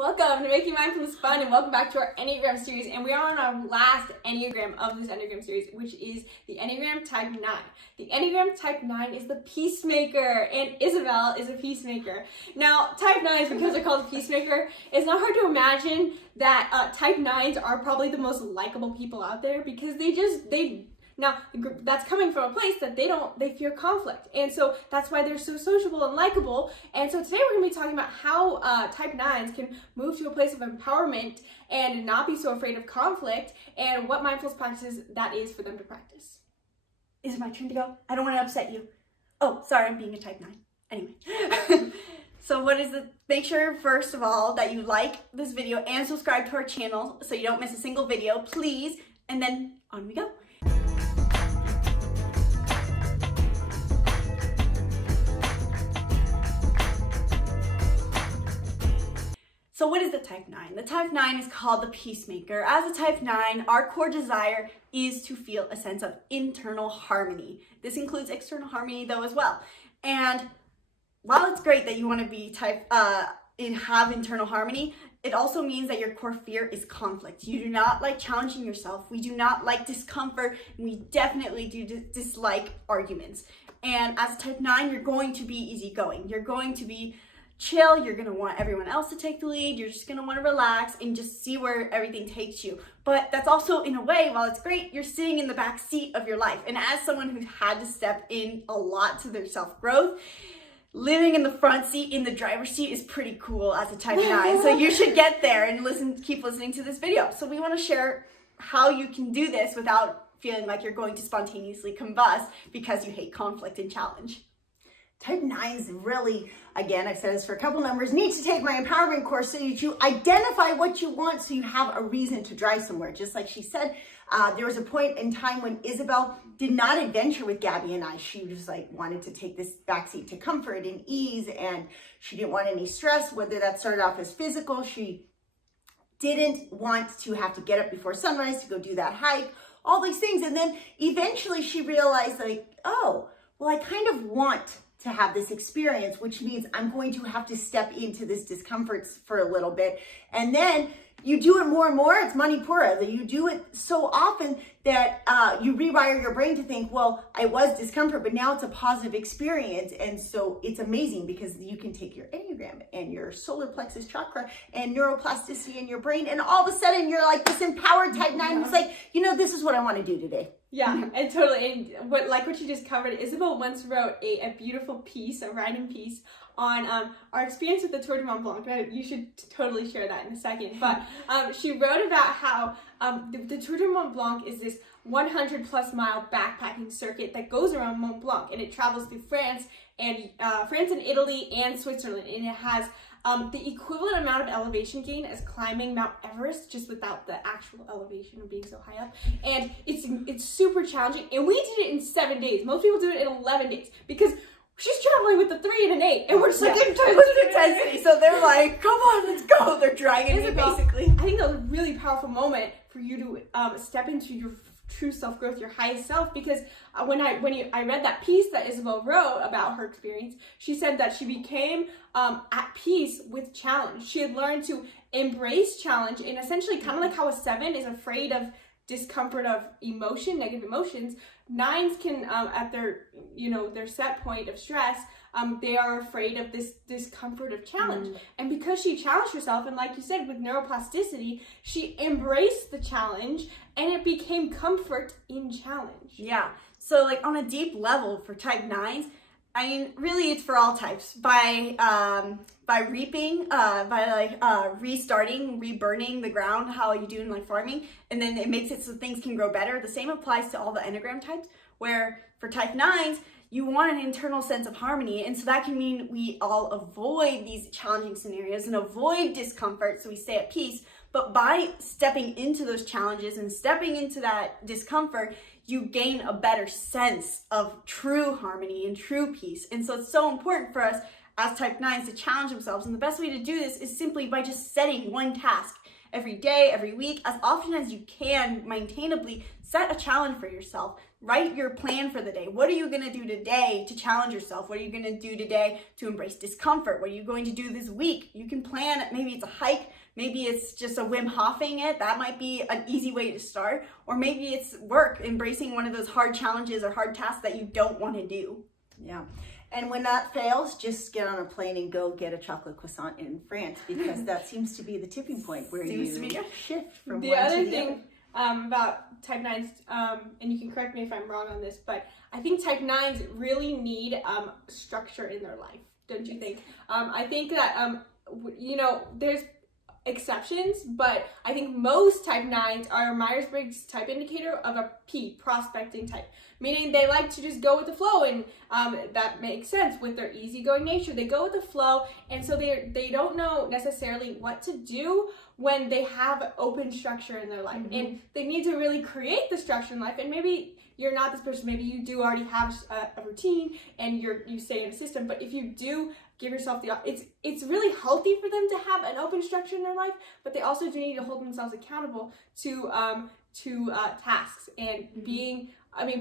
Welcome to Making Mindfulness Fun, and welcome back to our Enneagram series. And we are on our last Enneagram of this Enneagram series, which is the Enneagram Type 9. The Enneagram Type 9 is the peacemaker, and Isabel is a peacemaker. Now, Type 9s, because they're called a peacemaker, it's not hard to imagine that Type 9s are probably the most likable people out there because now, that's coming from a place that they fear conflict. And so that's why they're so sociable and likable. And so today we're going to be talking about how Type 9s can move to a place of empowerment and not be so afraid of conflict, and what mindfulness practices that is for them to practice. Is it my turn to go? I don't want to upset you. Oh, sorry, I'm being a Type 9. Anyway. So make sure, first of all, that you like this video and subscribe to our channel so you don't miss a single video, please. And then on we go. So what is the Type 9? The Type 9 is called the peacemaker. As a Type 9, our core desire is to feel a sense of internal harmony. This includes external harmony though as well. And while it's great that you want to have internal harmony, it also means that your core fear is conflict. You do not like challenging yourself. We do not like discomfort, and we definitely do dislike arguments. And as a Type 9, you're going to be easygoing. You're going to be chill, you're gonna want everyone else to take the lead, you're just gonna wanna relax and just see where everything takes you. But that's also, in a way, while it's great, you're sitting in the back seat of your life. And as someone who's had to step in a lot to their self-growth, living in the front seat, in the driver's seat is pretty cool as a Type 9. So you should get there and keep listening to this video. So we wanna share how you can do this without feeling like you're going to spontaneously combust because you hate conflict and challenge. Type 9s really, again, I've said this for a couple numbers, need to take my empowerment course so that you identify what you want so you have a reason to drive somewhere. Just like she said, there was a point in time when Isabel did not adventure with Gabby and I. She just wanted to take this backseat to comfort and ease, and she didn't want any stress, whether that started off as physical. She didn't want to have to get up before sunrise to go do that hike, all these things. And then eventually she realized oh, well, I kind of want to have this experience, which means I'm going to have to step into this discomfort for a little bit. And then you do it more and more, it's manipura. You do it so often that you rewire your brain to think, well, I was discomfort, but now it's a positive experience. And so it's amazing because you can take your Enneagram and your solar plexus chakra and neuroplasticity in your brain, and all of a sudden you're like this empowered Type 9 who's like, this is what I want to do today. Yeah, and totally. And what you just covered, Isabel once wrote a beautiful piece, a writing piece, on our experience with the Tour de Mont Blanc. You should totally share that in a second. But she wrote about how the Tour de Mont Blanc is this 100 plus mile backpacking circuit that goes around Mont Blanc, and it travels through France and Italy and Switzerland, and it has the equivalent amount of elevation gain as climbing Mount Everest, just without the actual elevation of being so high up. And it's super challenging, and we did it in 7 days. Most people do it in 11 daase because she's traveling with the 3 and an 8, and we're just intensity. So they're like, come on, let's go. They're dragging me, basically. I think that was a really powerful moment for you to step into your true self-growth, your highest self, because when I read that piece that Isabel wrote about her experience, she said that she became at peace with challenge. She had learned to embrace challenge, and essentially kind of like how a 7 is afraid of discomfort of emotion, negative emotions, 9s can at their set point of stress, they are afraid of this discomfort of challenge. And because she challenged herself, and like you said, with neuroplasticity, she embraced the challenge, and it became comfort in challenge. Yeah. So on a deep level for Type 9s, I mean, really it's for all types. By reaping, restarting, reburning the ground, how you do in farming, and then it makes it so things can grow better. The same applies to all the Enneagram types, where for Type 9s, you want an internal sense of harmony. And so that can mean we all avoid these challenging scenarios and avoid discomfort so we stay at peace. But by stepping into those challenges and stepping into that discomfort, you gain a better sense of true harmony and true peace. And so it's so important for us as Type 9s to challenge themselves. And the best way to do this is simply by just setting one task every day, every week, as often as you can, maintainably set a challenge for yourself. Write your plan for the day. What are you going to do today to challenge yourself? What are you going to do today to embrace discomfort? What are you going to do this week? You can plan, maybe it's a hike, maybe it's just a Wim Hofing it. That might be an easy way to start. Or maybe it's work, embracing one of those hard challenges or hard tasks that you don't want to do. Yeah. And when that fails, just get on a plane and go get a chocolate croissant in France, because that seems to be the tipping point where you shift from the one other to the thing about type 9s, and you can correct me if I'm wrong on this, but I think type 9s really need structure in their life, don't you think? I think that, there's exceptions, but I think most type 9s are a Myers-Briggs type indicator of a P, prospecting type, meaning they like to just go with the flow, and that makes sense with their easygoing nature. They go with the flow, and so they don't know necessarily what to do when they have open structure in their life, and they need to really create the structure in life. And maybe you're not this person, maybe you do already have a routine and you stay in a system, but if you do give yourself it's really healthy for them to have an open structure in their life, but they also do need to hold themselves accountable to tasks and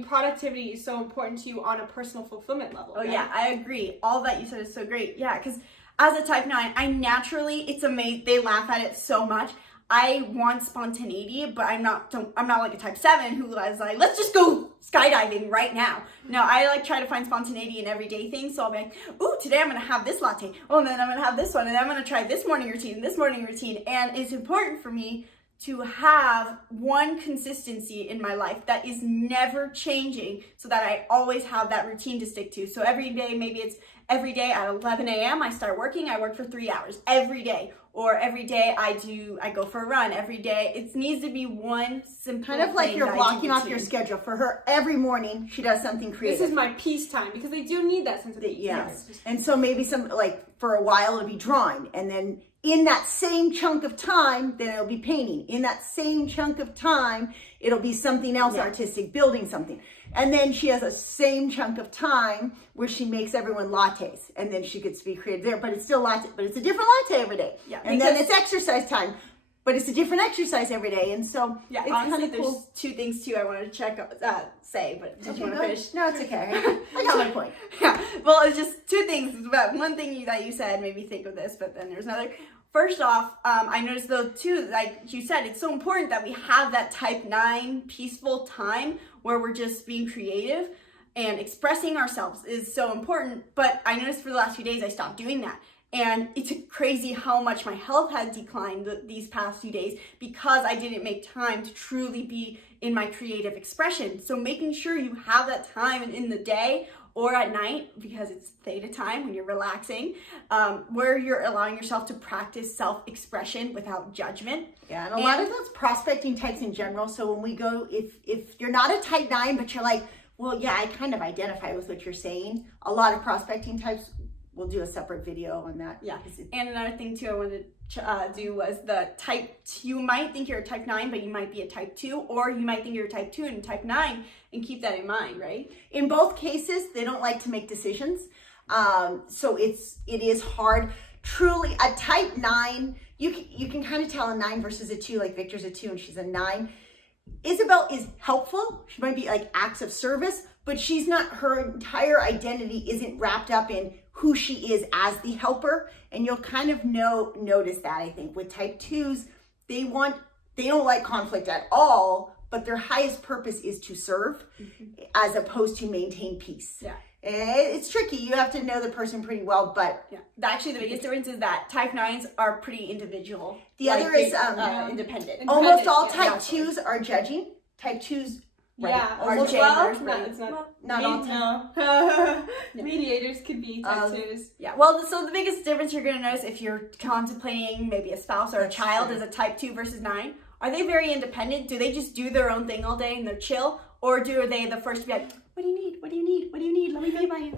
productivity is so important to you on a personal fulfillment level. Oh, right? yeah, I agree. All that you said is so great. Yeah, because as a type 9, I naturally, it's amazing, they laugh at it so much. I want spontaneity, but I'm not like a type 7 who is like, let's just go skydiving right now. No, I try to find spontaneity in everyday things. So I'll be like, ooh, today I'm going to have this latte. Oh, and then I'm going to have this one. And then I'm going to try this morning routine. And it's important for me to have one consistency in my life that is never changing, so that I always have that routine to stick to. So every day, maybe it's every day at 11 a.m. I start working, I work for 3 hours every day. Or every day I go for a run. Every day, it needs to be one simple kind of like you're blocking off routine. your schedule. For her, every morning she does something creative. This is my peace time, because they do need that sense of peace. Yes. And so maybe for a while it'll be drawing, and then in that same chunk of time, then it'll be painting. In that same chunk of time, it'll be something else artistic, building something. And then she has a same chunk of time where she makes everyone lattes, and then she gets to be creative there, but it's still latte, but it's a different latte every day. Yeah. And then it's exercise time, but it's a different exercise every day. And so yeah, it's honestly, kind of cool. there's two things too I wanted to say, but did you want to finish? No, it's okay. I got my point. Yeah. Well, it's just two things. But one thing that you said made me think of this, but then there's another. First off, I noticed though too, like you said, it's so important that we have that type 9 peaceful time where we're just being creative and expressing ourselves is so important. But I noticed for the last few days, I stopped doing that. And it's crazy how much my health has declined these past few days because I didn't make time to truly be in my creative expression. So making sure you have that time in the day or at night, because it's theta time when you're relaxing, where you're allowing yourself to practice self-expression without judgment. Yeah, and a lot of that's prospecting types in general. So when we go, if you're not a type 9, but you're like, well, yeah, I kind of identify with what you're saying, a lot of prospecting types, we'll do a separate video on that. Yeah, and another thing too I wanted to do was the type 2. You might think you're a type 9, but you might be a type 2, or you might think you're a type 2 and type 9, and keep that in mind, right? In both cases, they don't like to make decisions. So it is hard. Truly, a type 9, you can kind of tell a 9 versus a 2, like Victor's a 2 and she's a 9. Isabel is helpful. She might be like acts of service, but she's not, her entire identity isn't wrapped up in who she is as the helper. And you'll kind of notice that, I think. With type 2s, they don't like conflict at all, but their highest purpose is to serve as opposed to maintain peace. Yeah. It's tricky. You have to know the person pretty well, but yeah. Actually, the biggest difference is that type 9s are pretty individual. The other is independent. Almost all type 2s are judging. Type 2s, right, yeah, are almost genders. No, it's not. Not all no. Mediators could be type 2s. Yeah. Well, so the biggest difference you're going to notice if you're contemplating maybe a spouse or a child is a type 2 versus 9. Are they very independent? Do they just do their own thing all day and they're chill? Or are they the first to be like, what do you need? What do you need? What do you need? Let me pay by you.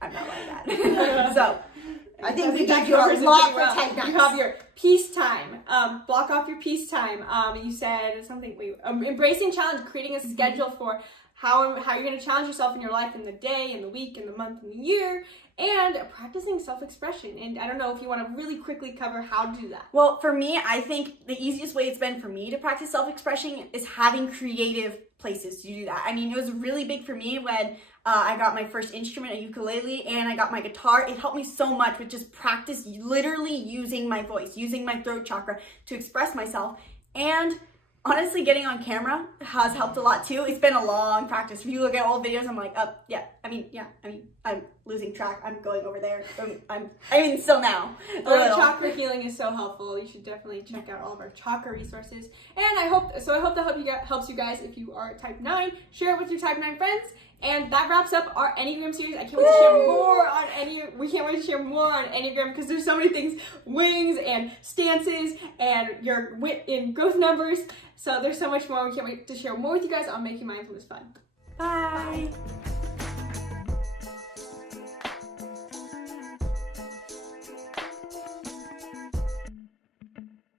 I'm not like that. So I think we give you a lot for type 9s. You have your peace time. Block off your peace time. You said something. Embracing challenge, creating a schedule for how you're going to challenge yourself in your life, in the day, in the week, in the month, in the year, and practicing self-expression. And I don't know if you want to really quickly cover how to do that. Well, for me, I think the easiest way it's been for me to practice self-expression is having creative places to do that. I mean, it was really big for me when I got my first instrument, a ukulele, and I got my guitar. It helped me so much with just practice literally using my voice, using my throat chakra to express myself. And honestly, getting on camera has helped a lot too. It's been a long practice. If you look at old videos, I'm like, I'm losing track. I'm going over there. Still now. Chakra healing is so helpful. You should definitely check out all of our chakra resources. And I hope that helps you guys if you are type 9. Share it with your type 9 friends. And that wraps up our Enneagram series. I can't wait to share more on We can't wait to share more on Enneagram because there's so many things, wings and stances and your wit in growth numbers. So there's so much more. We can't wait to share more with you guys on making mindfulness fun. Bye.